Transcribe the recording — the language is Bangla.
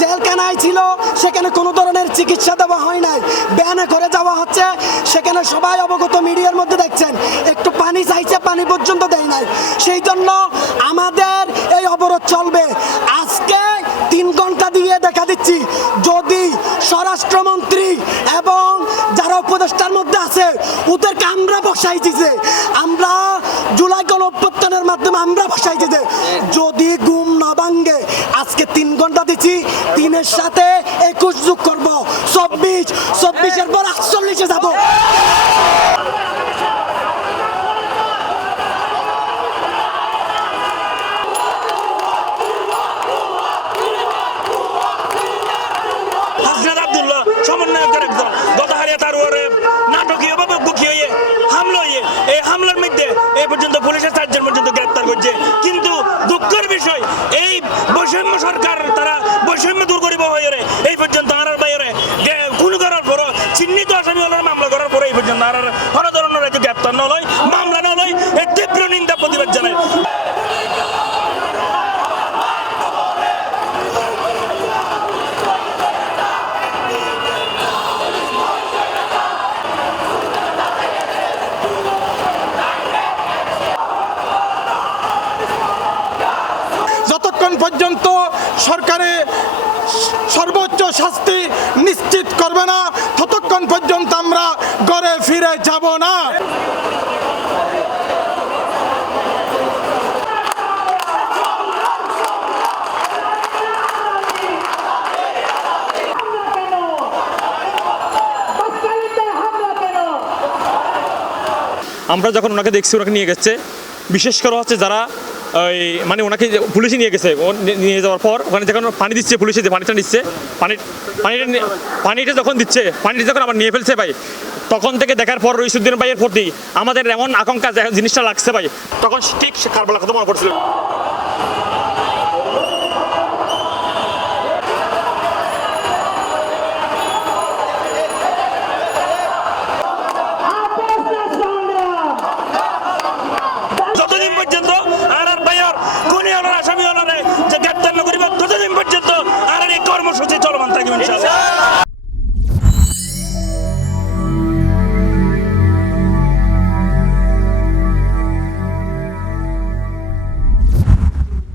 জেলখানায় ছিল, সেখানে কোনো ধরনের চিকিৎসা দেওয়া হয় নাই, ব্যানে করে যাওয়া হচ্ছে। সেখানে সবাই অবগত, মিডিয়ার মধ্যে দেখছেন, একটু পানি চাইছে, পানি পর্যন্ত দেয় নাই। সেই জন্য আমাদের এই অবরোধ চলবে। আজকে 3 ঘন্টা দিয়ে দেখা দিচ্ছি, যদি স্বরাষ্ট্রমন্ত্রী এবং যারা উপদেষ্টার মধ্যে আছে ওদেরকে আমরা বসাই দিছে, আমরা জুলাই গণঅভ্যুত্থানের মাধ্যমে আমরা বসাই দিছে, যদি ঘুম না ভাঙ্গে আজকে 3 ঘন্টা দিচ্ছি, 3-এর সাথে 21 যোগ করবো, 24, 24-এর পর 48-এ যাবো। সমন্বয়কের একজন গতকাল তার ওরে নাটকীয়ভাবে গুছিয়ে হামলা হয়ে এই হামলার মধ্যে এই পর্যন্ত পুলিশের 4 জন পর্যন্ত গ্রেপ্তার করছে। কিন্তু দুঃখের বিষয়, এই বৈষম্য সরকার তারা বৈষম্য দূর করিব হয়ে এই পর্যন্ত আর বাইরে খুন করার পর চিহ্নিত আসামি হলের মামলা করার পরে এই পর্যন্ত আর কোনো ধরনের গ্রেপ্তার নয়, মামলা নয়। এই তীব্র নিন্দা প্রতিবাদ জানায়। যতক্ষণ পর্যন্ত সরকারে সর্বোচ্চ শাস্তি নিশ্চিত করবে না, ততক্ষণ পর্যন্ত আমরা ঘরে ফিরে যাব না। আমরা যখন ওনাকে দেখছি, ওনাকে নিয়ে গেছে, বিশেষ করে হচ্ছে যারা ওই মানে ওনাকে পুলিশে নিয়ে গেছে, নিয়ে যাওয়ার পর ওখানে যখন পানি দিচ্ছে, পুলিশে যে পানিটা নিচ্ছে, পানিটা যখন দিচ্ছে, পানিটা যখন আবার নিয়ে ফেলছে ভাই, তখন থেকে দেখার পর রইসুদ্দিন ভাইয়ের প্রতি আমাদের এমন আকাঙ্ক্ষা জিনিসটা লাগছে ভাই, তখন ঠিক কারবালা কথা মনে পড়ছিল।